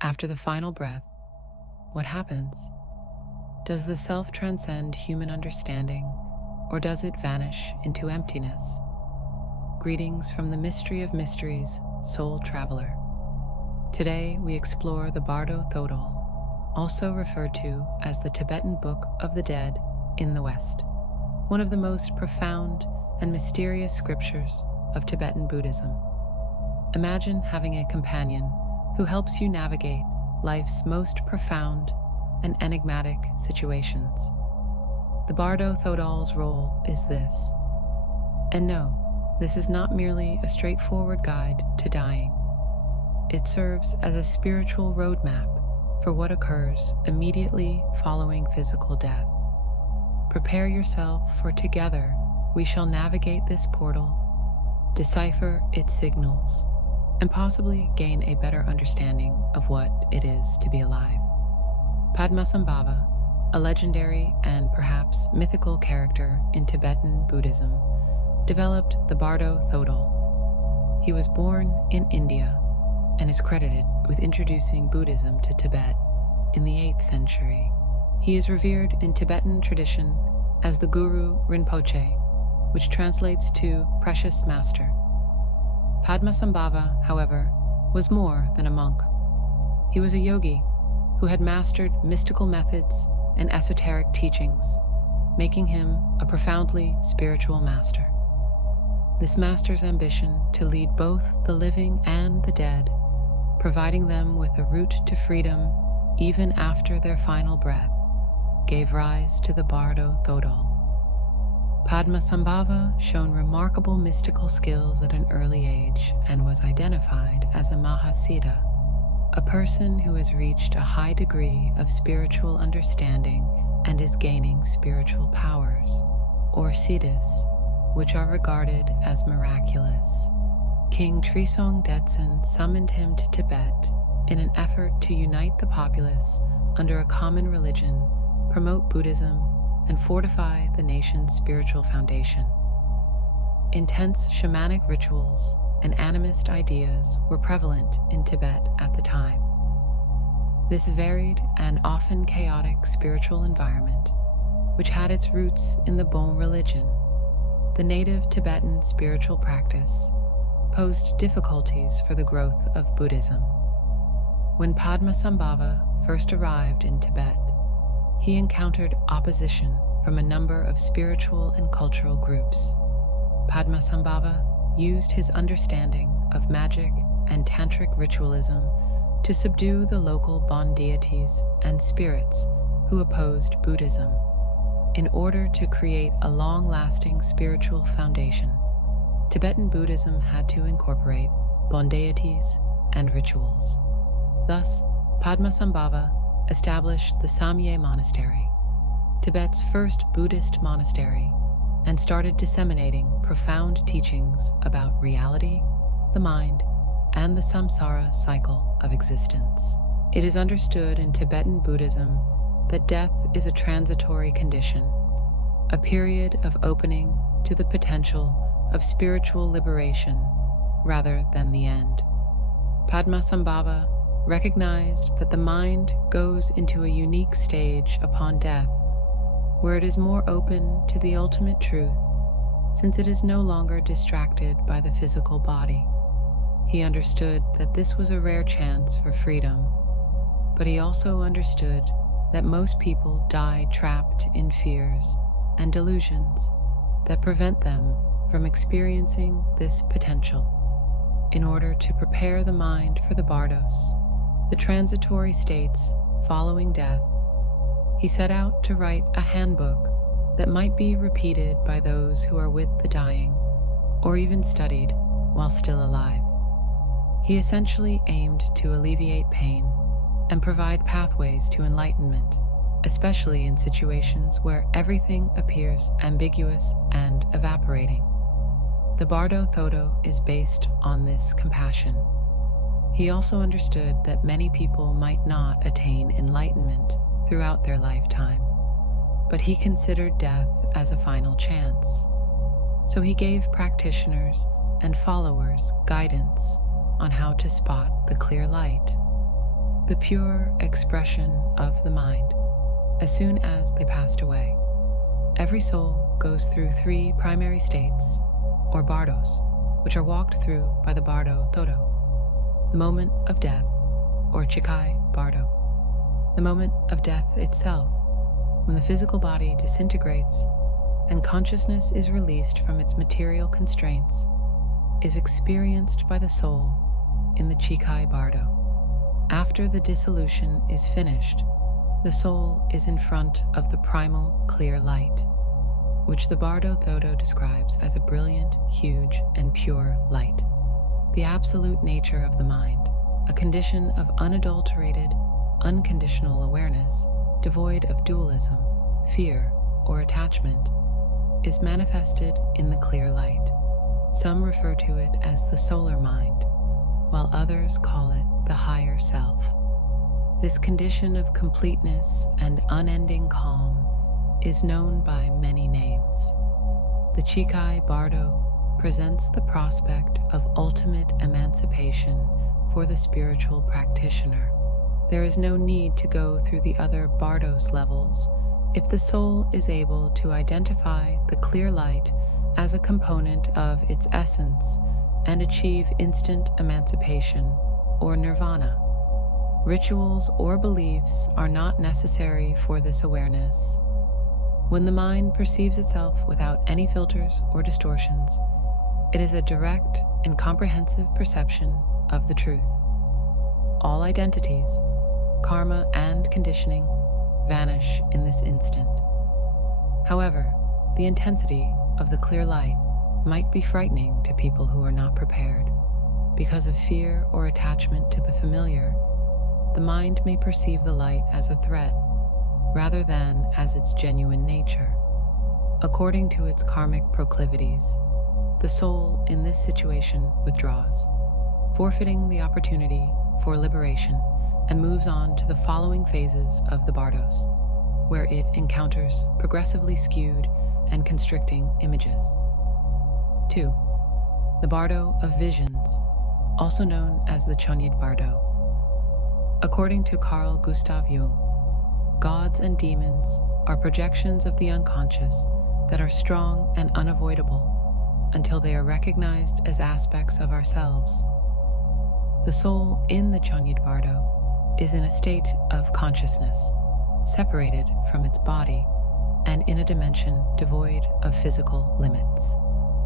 After the final breath, what happens? Does the self transcend human understanding, or does it vanish into emptiness? Greetings from the mystery of mysteries, soul traveler. Today we explore the Bardo Thodol, also referred to as the Tibetan Book of the Dead in the West, one of the most profound and mysterious scriptures of Tibetan Buddhism. Imagine having a companion who helps you navigate life's most profound and enigmatic situations. The Bardo Thodol's role is this. And no, this is not merely a straightforward guide to dying. It serves as a spiritual roadmap for what occurs immediately following physical death. Prepare yourself, for together we shall navigate this portal, decipher its signals, and possibly gain a better understanding of what it is to be alive. Padmasambhava, a legendary and perhaps mythical character in Tibetan Buddhism, developed the Bardo Thodol. He was born in India and is credited with introducing Buddhism to Tibet in the 8th century. He is revered in Tibetan tradition as the Guru Rinpoche, which translates to precious master. Padmasambhava, however, was more than a monk. He was a yogi who had mastered mystical methods and esoteric teachings, making him a profoundly spiritual master. This master's ambition to lead both the living and the dead, providing them with a route to freedom even after their final breath, gave rise to the Bardo Thodol. Padmasambhava shone remarkable mystical skills at an early age and was identified as a Mahasiddha, a person who has reached a high degree of spiritual understanding and is gaining spiritual powers, or siddhis, which are regarded as miraculous. King Trisong Detsen summoned him to Tibet in an effort to unite the populace under a common religion, promote Buddhism, and fortify the nation's spiritual foundation. Intense shamanic rituals and animist ideas were prevalent in Tibet at the time. This varied and often chaotic spiritual environment, which had its roots in the Bon religion, the native Tibetan spiritual practice, posed difficulties for the growth of Buddhism. When Padmasambhava first arrived in Tibet, he encountered opposition from a number of spiritual and cultural groups. Padmasambhava used his understanding of magic and tantric ritualism to subdue the local Bon deities and spirits who opposed Buddhism, in order to create a long-lasting spiritual foundation. Tibetan Buddhism had to incorporate Bon deities and rituals. Thus, Padmasambhava established the Samye Monastery, Tibet's first Buddhist monastery, and started disseminating profound teachings about reality, the mind, and the samsara cycle of existence. It is understood in Tibetan Buddhism that death is a transitory condition, a period of opening to the potential of spiritual liberation rather than the end. Padmasambhava recognized that the mind goes into a unique stage upon death, where it is more open to the ultimate truth, since it is no longer distracted by the physical body. He understood that this was a rare chance for freedom, but he also understood that most people die trapped in fears and delusions that prevent them from experiencing this potential. In order to prepare the mind for the bardos, the transitory states following death, he set out to write a handbook that might be repeated by those who are with the dying, or even studied while still alive. He essentially aimed to alleviate pain and provide pathways to enlightenment, especially in situations where everything appears ambiguous and evaporating. The Bardo Thodol is based on this compassion. He also understood that many people might not attain enlightenment throughout their lifetime, but he considered death as a final chance. So he gave practitioners and followers guidance on how to spot the clear light. the pure expression of the mind. As soon as they passed away, every soul goes through three primary states, or bardos, which are walked through by the Bardo Thodol. The moment of death, or Chikai Bardo. The moment of death itself, when the physical body disintegrates and consciousness is released from its material constraints, is experienced by the soul in the Chikai Bardo. After the dissolution is finished, the soul is in front of the primal clear light, which the Bardo Thodol describes as a brilliant, huge, and pure light. The absolute nature of the mind, a condition of unadulterated, unconditional awareness, devoid of dualism, fear, or attachment, is manifested in the clear light. Some refer to it as the solar mind, while others call it the higher self. This condition of completeness and unending calm is known by many names. The Chikai Bardo presents the prospect of ultimate emancipation for the spiritual practitioner. There is no need to go through the other bardos levels if the soul is able to identify the clear light as a component of its essence and achieve instant emancipation, or nirvana. Rituals or beliefs are not necessary for this awareness. When the mind perceives itself without any filters or distortions, it is a direct and comprehensive perception of the truth. All identities, karma, and conditioning vanish in this instant. However, the intensity of the clear light might be frightening to people who are not prepared. Because of fear or attachment to the familiar, the mind may perceive the light as a threat rather than as its genuine nature. According to its karmic proclivities, the soul in this situation withdraws, forfeiting the opportunity for liberation, and moves on to the following phases of the bardos, where it encounters progressively skewed and constricting images. 2. The Bardo of Visions, also known as the Chonyid Bardo. According to Carl Gustav Jung, gods and demons are projections of the unconscious that are strong and unavoidable until they are recognized as aspects of ourselves. The soul in the Chonyid Bardo is in a state of consciousness, separated from its body and in a dimension devoid of physical limits.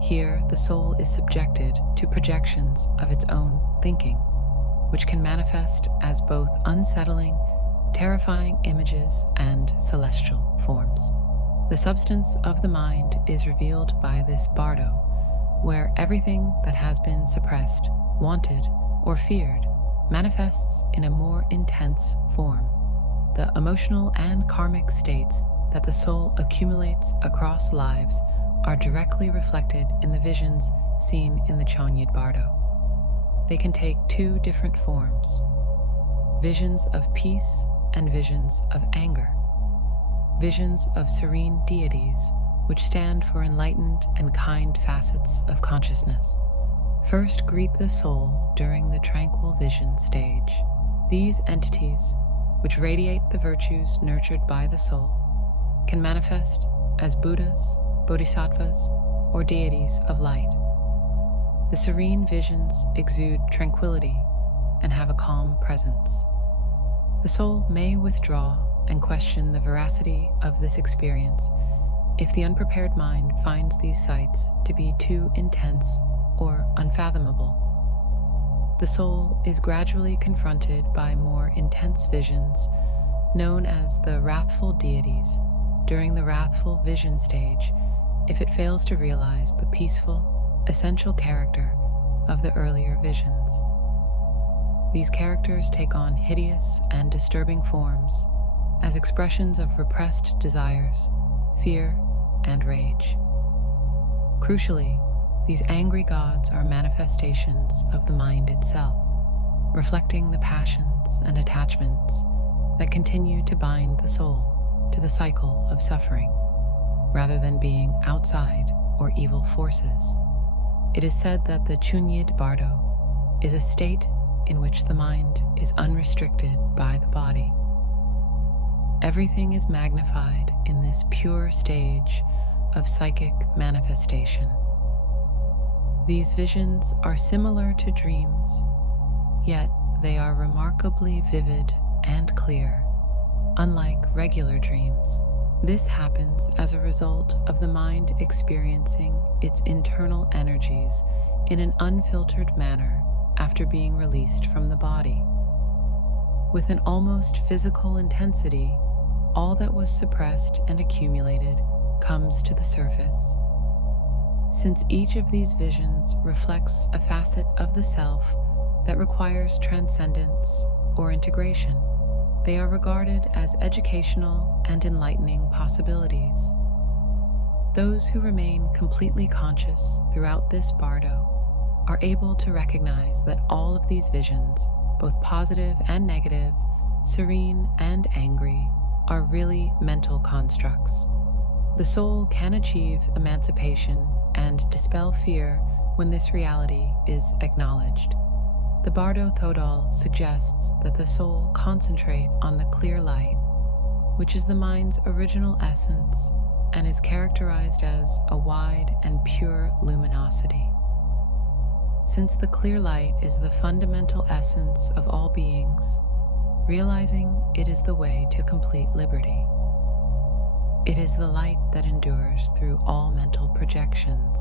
Here, the soul is subjected to projections of its own thinking, which can manifest as both unsettling, terrifying images and celestial forms. The substance of the mind is revealed by this bardo, where everything that has been suppressed, wanted, or feared manifests in a more intense form. The emotional and karmic states that the soul accumulates across lives are directly reflected in the visions seen in the Chonyid Bardo. They can take two different forms: visions of peace and visions of anger. Visions of serene deities, which stand for enlightened and kind facets of consciousness, first greet the soul during the tranquil vision stage. These entities, which radiate the virtues nurtured by the soul, can manifest as Buddhas, Bodhisattvas, or deities of light. The serene visions exude tranquility and have a calm presence. The soul may withdraw and question the veracity of this experience if the unprepared mind finds these sights to be too intense or unfathomable. The soul is gradually confronted by more intense visions known as the wrathful deities during the wrathful vision stage if it fails to realize the peaceful, essential character of the earlier visions. These characters take on hideous and disturbing forms as expressions of repressed desires, fear, and rage. Crucially, these angry gods are manifestations of the mind itself, reflecting the passions and attachments that continue to bind the soul to the cycle of suffering, rather than being outside or evil forces. It is said that the Chonyid Bardo is a state in which the mind is unrestricted by the body. Everything is magnified in this pure stage of psychic manifestation. These visions are similar to dreams, yet they are remarkably vivid and clear, unlike regular dreams. This happens as a result of the mind experiencing its internal energies in an unfiltered manner after being released from the body. With an almost physical intensity, all that was suppressed and accumulated comes to the surface. Since each of these visions reflects a facet of the self that requires transcendence or integration, they are regarded as educational and enlightening possibilities. Those who remain completely conscious throughout this bardo are able to recognize that all of these visions, both positive and negative, serene and angry, are really mental constructs. The soul can achieve emancipation and dispel fear when this reality is acknowledged. The Bardo Thodol suggests that the soul concentrate on the clear light, which is the mind's original essence and is characterized as a wide and pure luminosity. Since the clear light is the fundamental essence of all beings, realizing it is the way to complete liberty. It is the light that endures through all mental projections,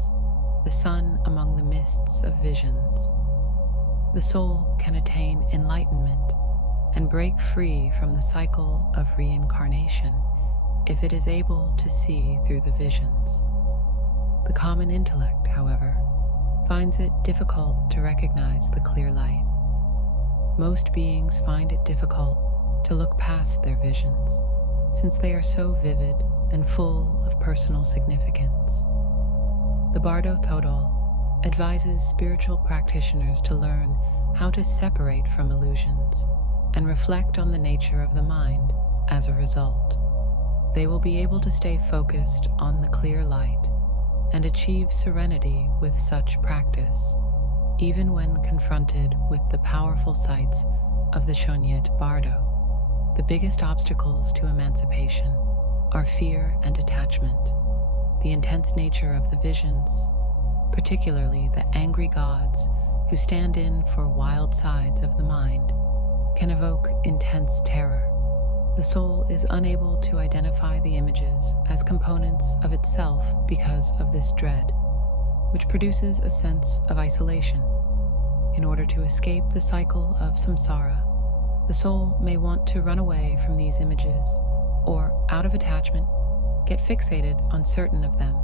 the sun among the mists of visions. The soul can attain enlightenment and break free from the cycle of reincarnation if it is able to see through the visions. The common intellect, however, finds it difficult to recognize the clear light. Most beings find it difficult to look past their visions, since they are so vivid and full of personal significance. The Bardo Thodol advises spiritual practitioners to learn how to separate from illusions and reflect on the nature of the mind as a result. They will be able to stay focused on the clear light and achieve serenity with such practice, even when confronted with the powerful sights of the Chonyid Bardo. The biggest obstacles to emancipation are fear and attachment. The intense nature of the visions, particularly the angry gods who stand in for wild sides of the mind, can evoke intense terror. The soul is unable to identify the images as components of itself because of this dread, which produces a sense of isolation. In order to escape the cycle of samsara, the soul may want to run away from these images, or, out of attachment, get fixated on certain of them,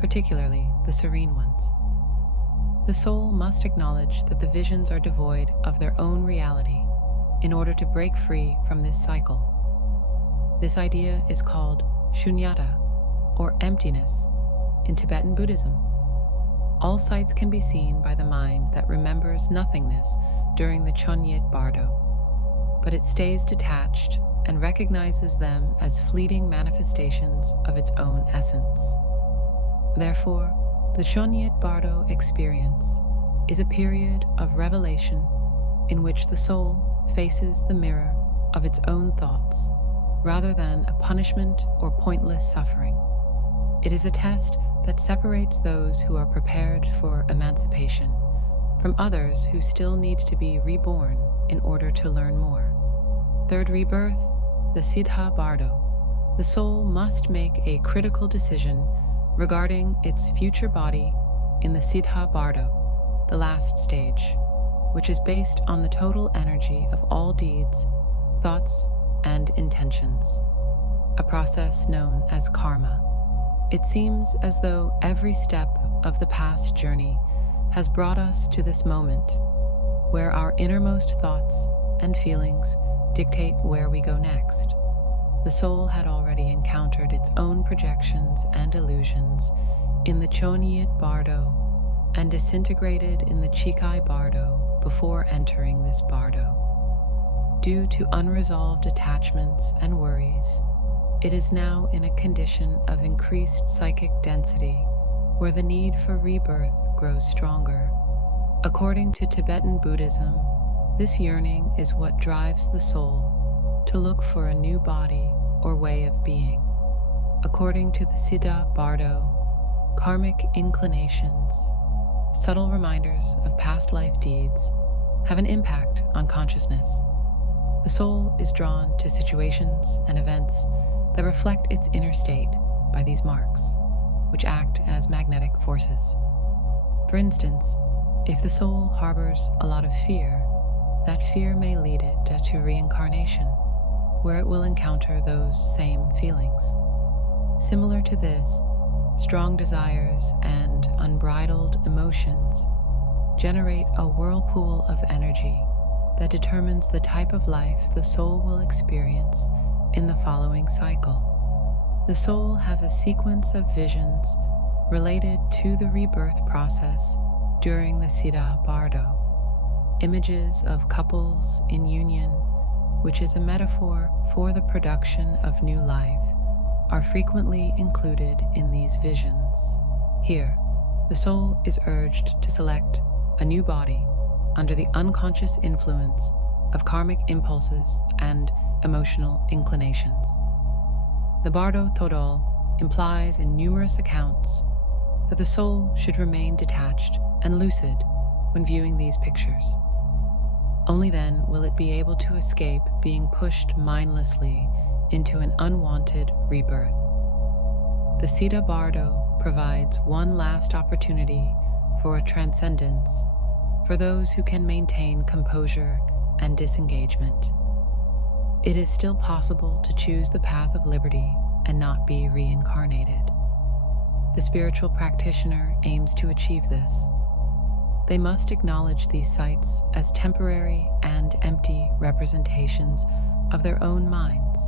particularly the serene ones. The soul must acknowledge that the visions are devoid of their own reality in order to break free from this cycle. This idea is called shunyata, or emptiness, in Tibetan Buddhism. All sights can be seen by the mind that remembers nothingness during the Chonyid Bardo, but it stays detached and recognizes them as fleeting manifestations of its own essence. Therefore, the Chonyid Bardo experience is a period of revelation in which the soul faces the mirror of its own thoughts, rather than a punishment or pointless suffering. It is a test that separates those who are prepared for emancipation from others who still need to be reborn in order to learn more. Third rebirth, the Sidpa Bardo. The soul must make a critical decision regarding its future body in the Sidpa Bardo, the last stage, which is based on the total energy of all deeds, thoughts, and intentions, a process known as karma. It seems as though every step of the past journey has brought us to this moment, where our innermost thoughts and feelings dictate where we go next. The soul had already encountered its own projections and illusions in the Chonyid Bardo and disintegrated in the Chikai Bardo before entering this bardo. Due to unresolved attachments and worries, it is now in a condition of increased psychic density where the need for rebirth grows stronger. According to Tibetan Buddhism, This yearning is what drives the soul to look for a new body or way of being. According to the Sidpa Bardo, karmic inclinations, subtle reminders of past life deeds, have an impact on consciousness. The soul is drawn to situations and events that reflect its inner state by these marks, which act as magnetic forces. For instance, if the soul harbors a lot of fear, that fear may lead it to reincarnation, where it will encounter those same feelings. Similar to this, strong desires and unbridled emotions generate a whirlpool of energy that determines the type of life the soul will experience in the following cycle. The soul has a sequence of visions related to the rebirth process during the Sidpa Bardo. Images of couples in union, which is a metaphor for the production of new life, are frequently included in these visions. Here, the soul is urged to select a new body under the unconscious influence of karmic impulses and emotional inclinations. The Bardo Thodol implies in numerous accounts that the soul should remain detached and lucid when viewing these pictures. Only then will it be able to escape being pushed mindlessly into an unwanted rebirth. The Sidpa Bardo provides one last opportunity for a transcendence for those who can maintain composure and disengagement. It is still possible to choose the path of liberty and not be reincarnated. The spiritual practitioner aims to achieve this. They must acknowledge these sites as temporary and empty representations of their own minds,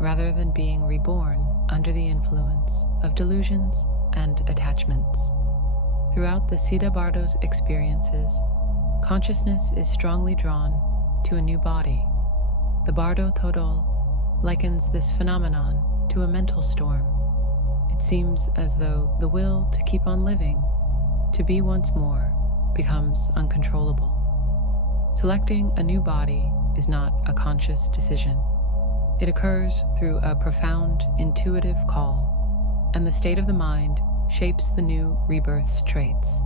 rather than being reborn under the influence of delusions and attachments. Throughout the Sidpa Bardo's experiences, consciousness is strongly drawn to a new body. The Bardo Thodol likens this phenomenon to a mental storm. It seems as though the will to keep on living, to be once more, becomes uncontrollable. Selecting a new body is not a conscious decision. It occurs through a profound intuitive call, and the state of the mind shapes the new rebirth's traits.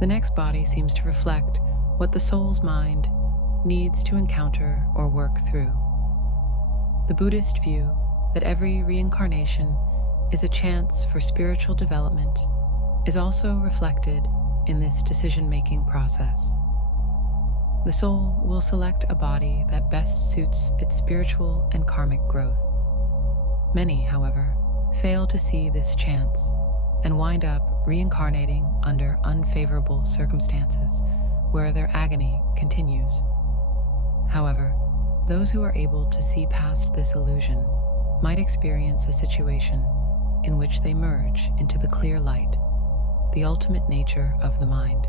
The next body seems to reflect what the soul's mind needs to encounter or work through. The Buddhist view that every reincarnation is a chance for spiritual development is also reflected in this decision-making process. The soul will select a body that best suits its spiritual and karmic growth. Many, however, fail to see this chance and wind up reincarnating under unfavorable circumstances where their agony continues. However, those who are able to see past this illusion might experience a situation in which they merge into the clear light, the ultimate nature of the mind,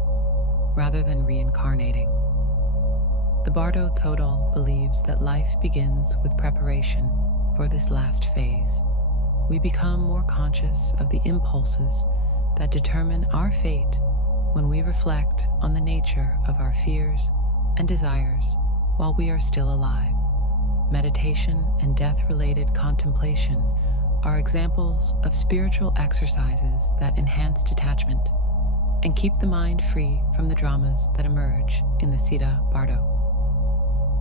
rather than reincarnating. The Bardo Thodol believes that life begins with preparation for this last phase. We become more conscious of the impulses that determine our fate when we reflect on the nature of our fears and desires while we are still alive. Meditation and death-related contemplation are examples of spiritual exercises that enhance detachment and keep the mind free from the dramas that emerge in the Sidpa Bardo.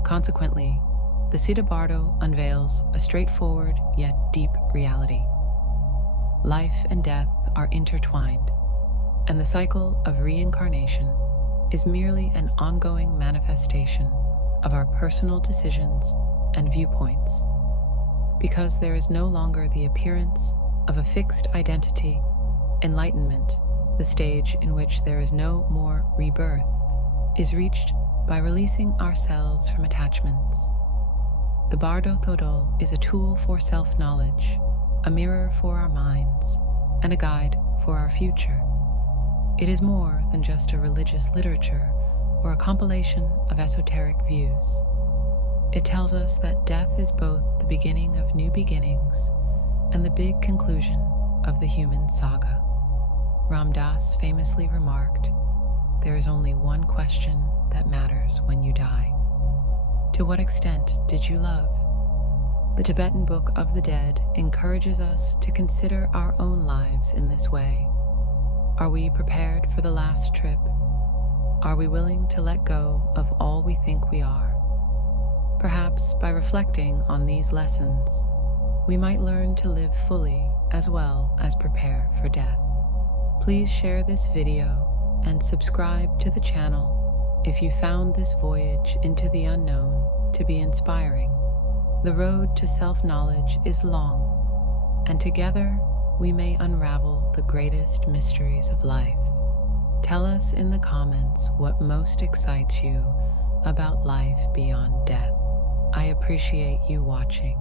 Consequently, the Sidpa Bardo unveils a straightforward yet deep reality. Life and death are intertwined, and the cycle of reincarnation is merely an ongoing manifestation of our personal decisions and viewpoints. Because there is no longer the appearance of a fixed identity, enlightenment, the stage in which there is no more rebirth, is reached by releasing ourselves from attachments. The Bardo Thodol is a tool for self-knowledge, a mirror for our minds, and a guide for our future. It is more than just a religious literature or a compilation of esoteric views. It tells us that death is both the beginning of new beginnings and the big conclusion of the human saga. Ram Dass famously remarked, there is only one question that matters when you die. To what extent did you love? The Tibetan Book of the Dead encourages us to consider our own lives in this way. Are we prepared for the last trip? Are we willing to let go of all we think we are? Perhaps by reflecting on these lessons, we might learn to live fully as well as prepare for death. Please share this video and subscribe to the channel if you found this voyage into the unknown to be inspiring. The road to self-knowledge is long, and together we may unravel the greatest mysteries of life. Tell us in the comments what most excites you about life beyond death. I appreciate you watching.